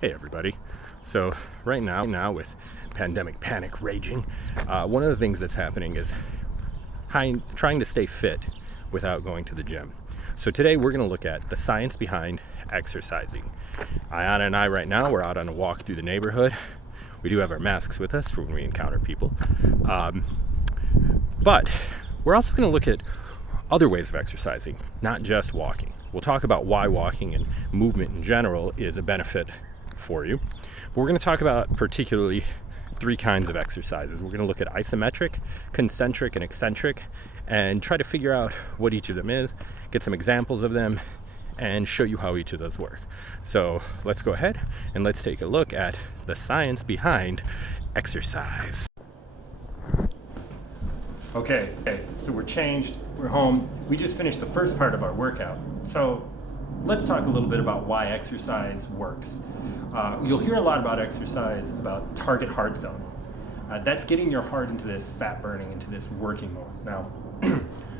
Hey everybody. So right now with pandemic panic raging, one of the things that's happening is trying to stay fit without going to the gym. So today we're going to look at the science behind exercising. Aiyana and I right now, we're out on a walk through the neighborhood. We do have our masks with us for when we encounter people. But we're also going to look at other ways of exercising, not just walking. We'll talk about why walking and movement in general is a benefit for you. But we're going to talk about particularly three kinds of exercises. We're going to look at isometric, concentric, and eccentric, and try to figure out what each of them is, get some examples of them, and show you how each of those work. So let's go ahead and let's take a look at the science behind exercise. Okay, so we're changed, we're home. We just finished the first part of our workout. So let's talk a little bit about why exercise works. You'll hear a lot about exercise, about target heart zone. That's getting your heart into this fat burning, into this working mode. Now,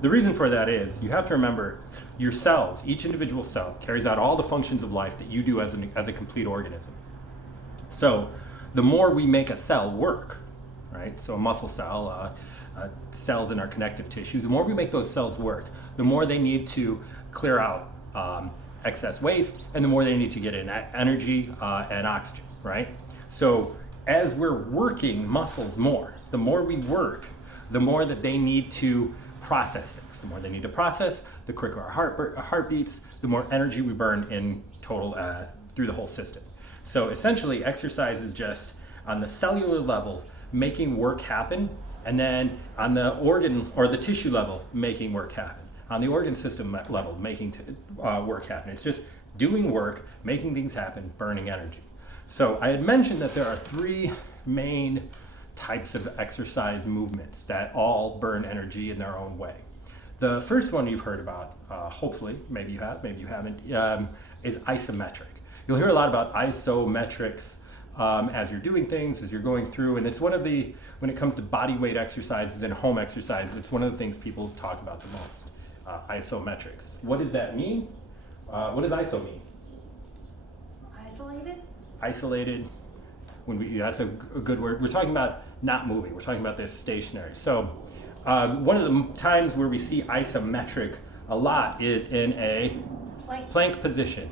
the reason for that is you have to remember your cells, each individual cell carries out all the functions of life that you do as a complete organism. So the more we make a cell work, right? So a muscle cell, cells in our connective tissue, the more we make those cells work, the more they need to clear out excess waste, and the more they need to get in energy and oxygen, right? So as we're working muscles more, the more we work, the more that they need to process things. The more they need to process, the quicker our heart beats, the more energy we burn in total through the whole system. So essentially, exercise is just on the cellular level making work happen, and then on the organ or the tissue level making work happen. On the organ system level making work happen. It's just doing work, making things happen, burning energy. So I had mentioned that there are three main types of exercise movements that all burn energy in their own way. The first one you've heard about, hopefully, maybe you have, maybe you haven't, is isometric. You'll hear a lot about isometrics as you're doing things, as you're going through, and it's one of the, when it comes to body weight exercises and home exercises, it's one of the things people talk about the most, isometrics. What does that mean? What does iso mean? Isolated? Isolated. That's a good word. We're talking about not moving. We're talking about this stationary. So one of the times where we see isometric a lot is in a plank position.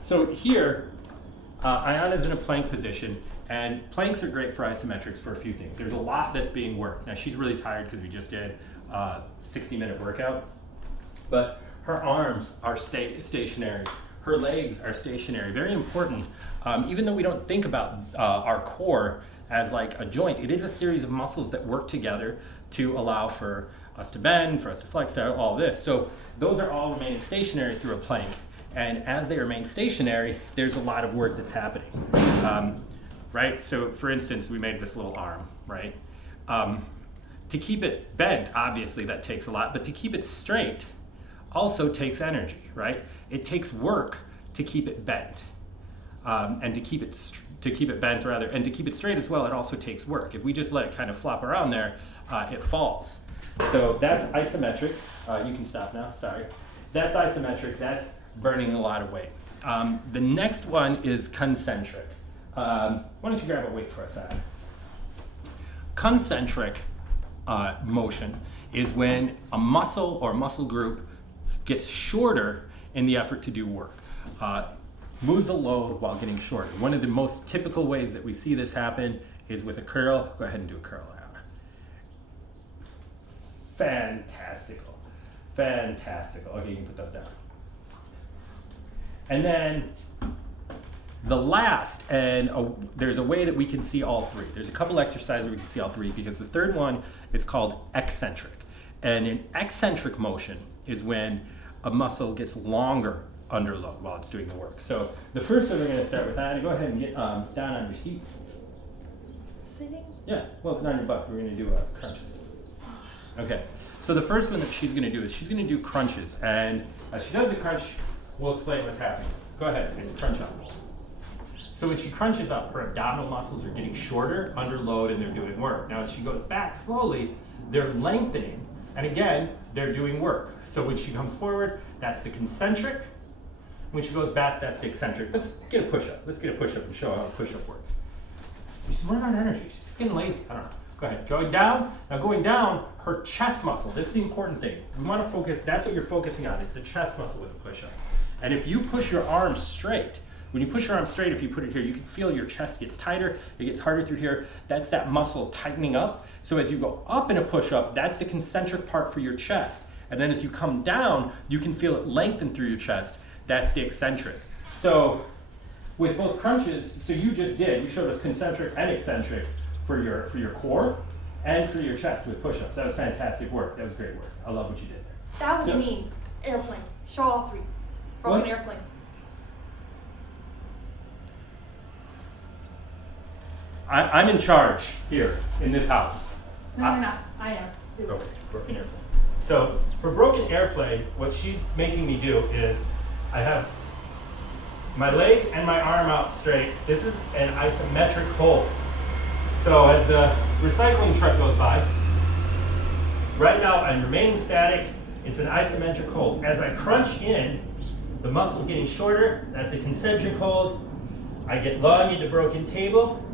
So here, Aiyana's in a plank position, and planks are great for isometrics for a few things. There's a lot that's being worked. Now she's really tired because we just did a 60-minute workout, but her arms are stationary. Her legs are stationary, very important. Even though we don't think about our core as like a joint, it is a series of muscles that work together to allow for us to bend, for us to flex, all this. So those are all remaining stationary through a plank. And as they remain stationary, there's a lot of work that's happening, right? So for instance, we made this little arm, right? To keep it bent, obviously that takes a lot, but to keep it straight also takes energy, right? It takes work to keep it bent, and to keep it bent rather, and to keep it straight as well. It also takes work. If we just let it kind of flop around there, it falls. So that's isometric. You can stop now. Sorry. That's isometric. That's burning a lot of weight. The next one is concentric. Why don't you grab a weight for us, Adam? Concentric motion is when a muscle or muscle group gets shorter in the effort to do work. Moves a load while getting shorter. One of the most typical ways that we see this happen is with a curl. Go ahead and do a curl now. Fantastical. Fantastical. Okay, you can put those down. And then the last, and there's a way that we can see all three. There's a couple exercises where we can see all three, because the third one is called eccentric. And an eccentric motion is when a muscle gets longer under load while it's doing the work. So the first one we're going to start with, Anna, go ahead and get down on your seat. Sitting? Yeah, well, not on your butt. We're going to do crunches. Okay, so the first one that she's going to do is she's going to do crunches. And as she does the crunch, we'll explain what's happening. Go ahead and crunch up. So when she crunches up, her abdominal muscles are getting shorter under load and they're doing work. Now as she goes back slowly, they're lengthening. And again, they're doing work. So when she comes forward, that's the concentric. When she goes back, that's the eccentric. Let's get a push-up. Let's get a push-up and show how a push-up works. She's running out of energy. She's getting lazy. I don't know. Go ahead. Going down. Now going down, her chest muscle. This is the important thing. We want to focus, that's what you're focusing on, is the chest muscle with a push-up. And if you push your arms straight, when you push your arm straight, if you put it here, you can feel your chest gets tighter, it gets harder through here. That's that muscle tightening up. So as you go up in a push-up, that's the concentric part for your chest. And then as you come down, you can feel it lengthen through your chest. That's the eccentric. So with both crunches, so you showed us concentric and eccentric for your core and for your chest with push-ups. That was fantastic work. That was great work. I love what you did there. That was me. Airplane. Show all three. Broken What? airplane. I'm in charge here in this house. No, you're not. I am. Do it. Okay, broken airplane. So for broken airplane, what she's making me do is I have my leg and my arm out straight. This is an isometric hold. So as the recycling truck goes by, right now I'm remaining static. It's an isometric hold. As I crunch in, the muscle's getting shorter. That's a concentric hold. I get long into broken table.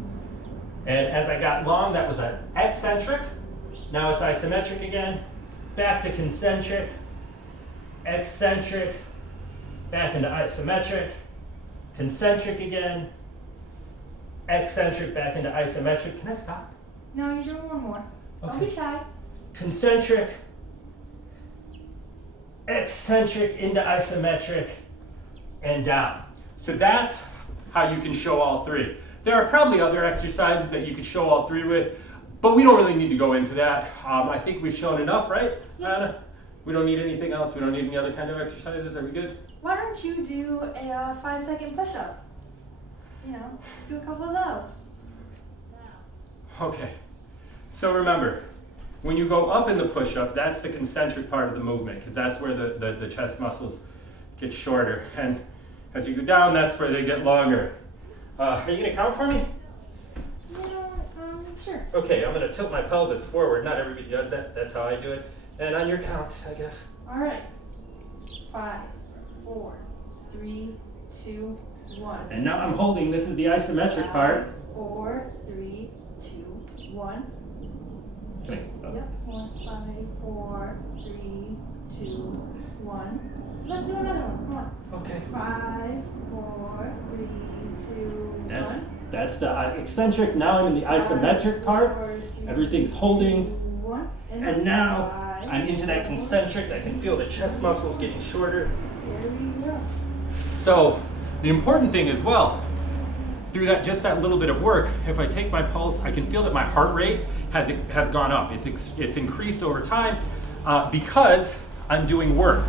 And as I got long, that was an eccentric. Now it's isometric again. Back to concentric, eccentric, back into isometric, concentric again, eccentric, back into isometric. Can I stop? No, you're doing one more. Don't be shy. Concentric, eccentric into isometric, and down. So that's how you can show all three. There are probably other exercises that you could show all three with, but we don't really need to go into that. I think we've shown enough, right, Anna? We don't need anything else. We don't need any other kind of exercises. Are we good? Why don't you do a 5-second push-up? You know, do a couple of those. Okay. So remember, when you go up in the push-up, that's the concentric part of the movement, because that's where the chest muscles get shorter. And as you go down, that's where they get longer. Are you going to count for me? Sure. Okay, I'm going to tilt my pelvis forward. Not everybody does that. That's how I do it. And on your count, I guess. All right. 5, 4, 3, 2, 1. And now I'm holding. This is the isometric part. 4, 3, 2, 1. Can I, Yep. 1, 5, 4, 3, 2, 1. Let's do another one. Come on. Okay. 5, 4, 3, 2, 1. That's the eccentric. Now I'm in the isometric part. Everything's holding. And now I'm into that concentric. I can feel the chest muscles getting shorter. There we go. So the important thing as well, through just that little bit of work, if I take my pulse, I can feel that my heart rate has gone up. It's increased over time because I'm doing work.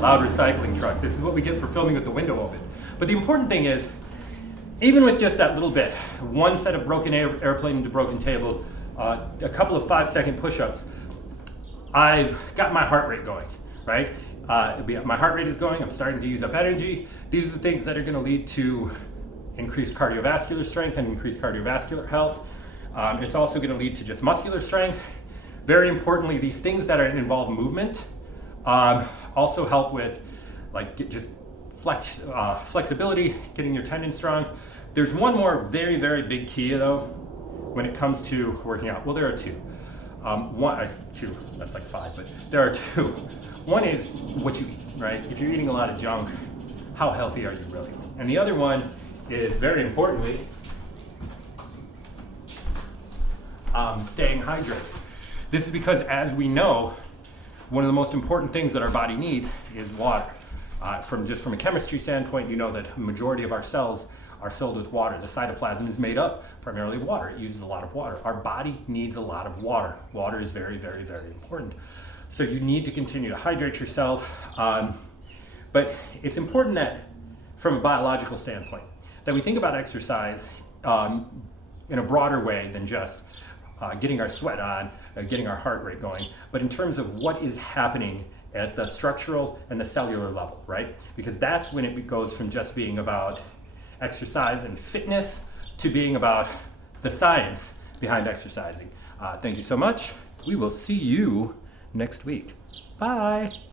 Loud recycling truck. This is what we get for filming with the window open. But the important thing is, even with just that little bit, one set of broken airplane into broken table, a couple of 5-second push-ups, I've got my heart rate going, right? My heart rate is going, I'm starting to use up energy. These are the things that are gonna lead to increased cardiovascular strength and increased cardiovascular health. It's also gonna lead to just muscular strength. Very importantly, these things that involve movement also help with just flexibility, getting your tendons strong. There's one more very, very big key though when it comes to working out. Well, there are two. Two, that's like 5, but there are 2. One is what you eat, right? If you're eating a lot of junk, how healthy are you really? And the other one is, very importantly, staying hydrated. This is because, as we know, one of the most important things that our body needs is water. From a chemistry standpoint, you know that the majority of our cells are filled with water. The cytoplasm is made up primarily of water. It uses a lot of water. Our body needs a lot of water. Water is very, very, very important. So you need to continue to hydrate yourself. But it's important that, from a biological standpoint, that we think about exercise in a broader way than just getting our sweat on, getting our heart rate going, but in terms of what is happening at the structural and the cellular level, right? Because that's when it goes from just being about exercise and fitness to being about the science behind exercising. Thank you so much. We will see you next week. Bye.